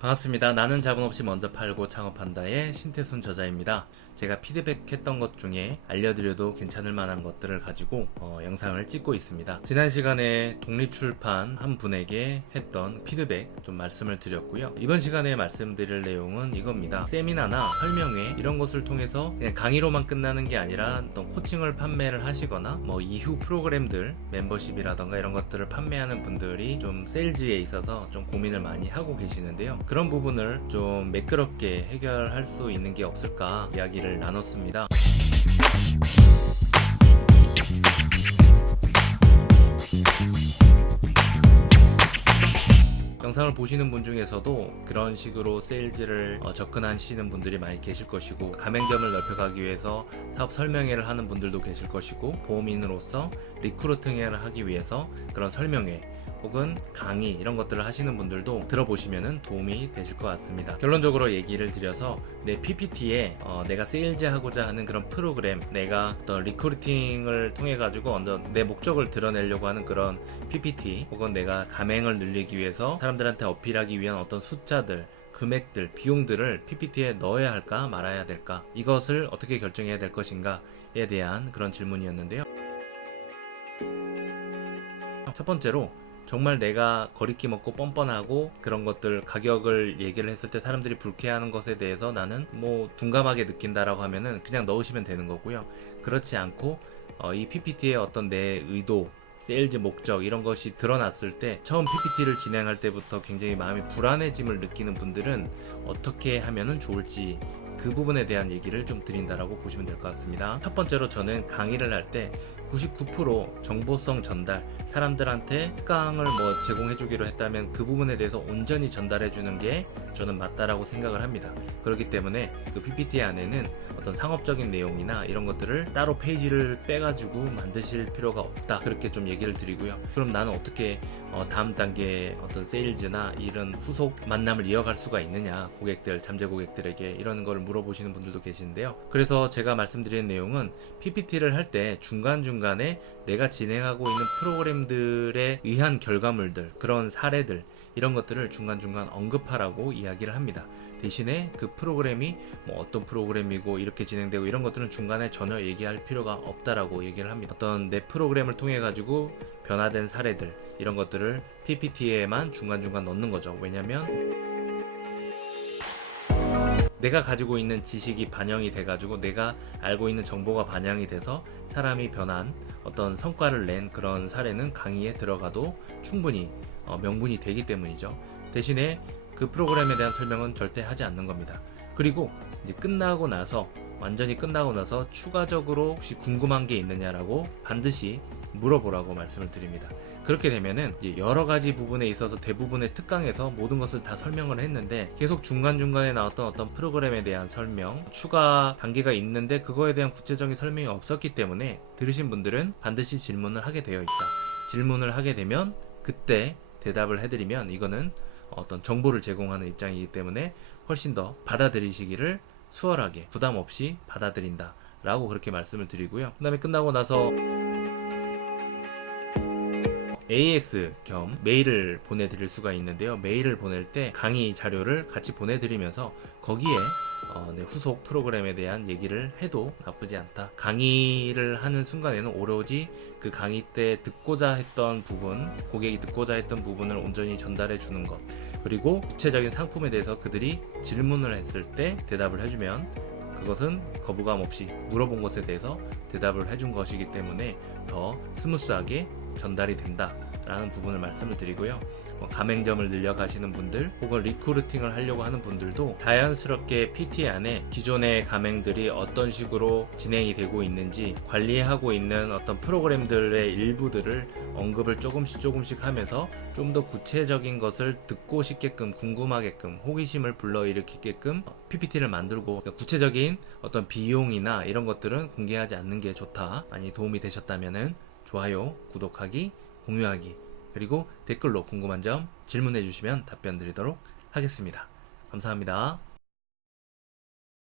반갑습니다. 나는 자본 없이 먼저 팔고 창업한다의 신태순 저자입니다. 제가 피드백했던 것 중에 알려드려도 괜찮을 만한 것들을 가지고 영상을 찍고 있습니다. 지난 시간에 독립출판 한 분에게 했던 피드백 좀 말씀을 드렸고요. 이번 시간에 말씀드릴 내용은 이겁니다. 세미나나 설명회 이런 것을 통해서 그냥 강의로만 끝나는 게 아니라 어떤 코칭을 판매를 하시거나 이후 프로그램들 멤버십이라던가 이런 것들을 판매하는 분들이 좀 세일즈에 있어서 좀 고민을 많이 하고 계시는데요. 그런 부분을 좀 매끄럽게 해결할 수 있는 게 없을까 이야기를 나눴습니다. 영상을 보시는 분 중에서도 그런 식으로 세일즈를 접근하시는 분들이 많이 계실 것이고, 가맹점을 넓혀가기 위해서 사업 설명회를 하는 분들도 계실 것이고, 보험인으로서 리크루팅을 하기 위해서 그런 설명회 혹은 강의 이런 것들을 하시는 분들도 들어보시면 도움이 되실 것 같습니다. 결론적으로 얘기를 드려서 내 PPT에 내가 세일즈 하고자 하는 그런 프로그램, 내가 어떤 리크루팅을 통해 가지고 내 목적을 드러내려고 하는 그런 PPT, 혹은 내가 가맹을 늘리기 위해서 사람들한테 어필하기 위한 어떤 숫자들, 금액들, 비용들을 PPT에 넣어야 할까 말아야 될까, 이것을 어떻게 결정해야 될 것인가에 대한 그런 질문이었는데요. 첫 번째로, 정말 내가 거리낌 없고 뻔뻔하고 그런 것들 가격을 얘기를 했을 때 사람들이 불쾌해하는 것에 대해서 나는 둔감하게 느낀다라고 하면은 그냥 넣으시면 되는 거고요. 그렇지 않고 이 PPT의 어떤 내 의도, 세일즈 목적 이런 것이 드러났을 때, 처음 PPT를 진행할 때부터 굉장히 마음이 불안해짐을 느끼는 분들은 어떻게 하면은 좋을지, 그 부분에 대한 얘기를 좀 드린다라고 보시면 될 것 같습니다. 첫 번째로, 저는 강의를 할 때 99% 정보성 전달, 사람들한테 특강을 제공해 주기로 했다면 그 부분에 대해서 온전히 전달해 주는 게 저는 맞다라고 생각을 합니다. 그렇기 때문에 그 PPT 안에는 어떤 상업적인 내용이나 이런 것들을 따로 페이지를 빼가지고 만드실 필요가 없다, 그렇게 좀 얘기를 드리고요. 그럼 나는 어떻게 다음 단계 어떤 세일즈나 이런 후속 만남을 이어갈 수가 있느냐, 고객들, 잠재 고객들에게 이런 거를 물어보시는 분들도 계시는데요. 그래서 제가 말씀드린 내용은 PPT를 할 때 중간중간에 내가 진행하고 있는 프로그램들에 의한 결과물들, 그런 사례들, 이런 것들을 중간중간 언급하라고 이야기를 합니다. 대신에 그 프로그램이 어떤 프로그램이고 이렇게 진행되고 이런 것들은 중간에 전혀 얘기할 필요가 없다라고 얘기를 합니다. 어떤 내 프로그램을 통해 가지고 변화된 사례들, 이런 것들을 PPT에만 중간중간 넣는 거죠. 왜냐면 내가 가지고 있는 지식이 반영이 돼가지고, 내가 알고 있는 정보가 반영이 돼서 사람이 변한 어떤 성과를 낸 그런 사례는 강의에 들어가도 충분히 명분이 되기 때문이죠. 대신에 그 프로그램에 대한 설명은 절대 하지 않는 겁니다. 그리고 이제 완전히 끝나고 나서 추가적으로 혹시 궁금한 게 있느냐라고 반드시 물어보라고 말씀을 드립니다. 그렇게 되면은 이제 여러 가지 부분에 있어서 대부분의 특강에서 모든 것을 다 설명을 했는데, 계속 중간중간에 나왔던 어떤 프로그램에 대한 설명, 추가 단계가 있는데 그거에 대한 구체적인 설명이 없었기 때문에 들으신 분들은 반드시 질문을 하게 되어 있다. 질문을 하게 되면 그때 대답을 해드리면 이거는 어떤 정보를 제공하는 입장이기 때문에 훨씬 더 받아들이시기를 수월하게, 부담 없이 받아들인다 라고 그렇게 말씀을 드리고요. 그 다음에 끝나고 나서 AS 겸 메일을 보내드릴 수가 있는데요. 메일을 보낼 때 강의 자료를 같이 보내드리면서 거기에 내 후속 프로그램에 대한 얘기를 해도 나쁘지 않다. 강의를 하는 순간에는 오로지 그 강의 때 듣고자 했던 부분, 고객이 듣고자 했던 부분을 온전히 전달해 주는 것, 그리고 구체적인 상품에 대해서 그들이 질문을 했을 때 대답을 해주면 그것은 거부감 없이 물어본 것에 대해서 대답을 해준 것이기 때문에 더 스무스하게 전달이 된다라는 부분을 말씀을 드리고요. 가맹점을 늘려가시는 분들 혹은 리크루팅을 하려고 하는 분들도 자연스럽게 PT 안에 기존의 가맹들이 어떤 식으로 진행이 되고 있는지, 관리하고 있는 어떤 프로그램들의 일부들을 언급을 조금씩 하면서 좀 더 구체적인 것을 듣고 싶게끔, 궁금하게끔, 호기심을 불러일으키게끔 PPT를 만들고, 그러니까 구체적인 어떤 비용이나 이런 것들은 공개하지 않는 게 좋다. 많이 도움이 되셨다면 좋아요, 구독하기, 공유하기, 그리고 댓글로 궁금한 점 질문해 주시면 답변 드리도록 하겠습니다. 감사합니다.